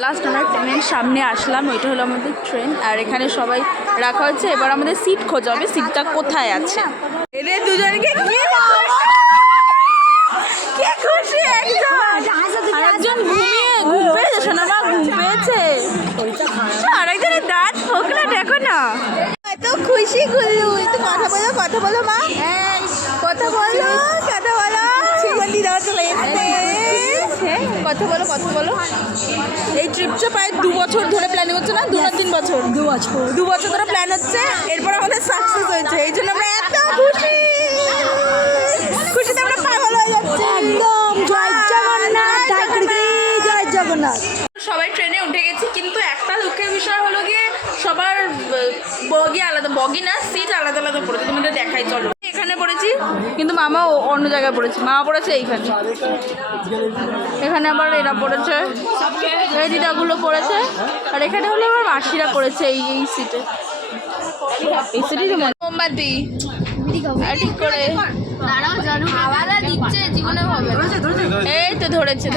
Last আমরা ট্রেনের সামনে আসলাম, ওইটা হলো আমাদের ট্রেন। আর এখানে সবাই রাখা হয়েছে, এবার আমাদের সিট খোঁজা হবে, সিটটা কোথায় আছে। এদের দুজনকে কি খুশি একজন, আরেকজন ঘুম পেয়েছে, সোনামা ঘুম পেয়েছে, আরেকজনের দাঁত ফোকলা দেখো না, এত খুশি গুল্লু। একটু কথা বলো মা, কথা বলো, কথা বলো, মন্দিরা চলে এসেছে, কথা বলো। এই ট্রিপটা প্রায় 2 বছর ধরে প্ল্যানিং হচ্ছে না, 2-3 বছর, 2 বছর ধরে প্ল্যান হচ্ছে, এরপর আমাদের সাকসেস হয়েছে, এই জন্য আমরা এত খুশিতে আমরা পাগল হয়ে যাচ্ছি একদম। জয় জগন্নাথ, জয় জগন্নাথ। সবাই ট্রেনে উঠে গেছি, কিন্তু একটা দুঃখের বিষয় হলো গিয়ে সবার বগি আলাদা, বগি না সিট আলাদা আলাদা পড়েছে, তোমাদের দেখাই চলো। এখানে পড়েছি, কিন্তু মামা অন্য জায়গায় পড়েছে, মামা পড়েছে এইখানে, এখানে আবার এরা পড়েছে, এই দিদাগুলো পড়েছে, আর এখানে হলো আবার মাসিরা পড়েছে এই সিটে, এই সিটে মোমবাতি ঠিক করে জীবনে হবে। এই তো ধরেছে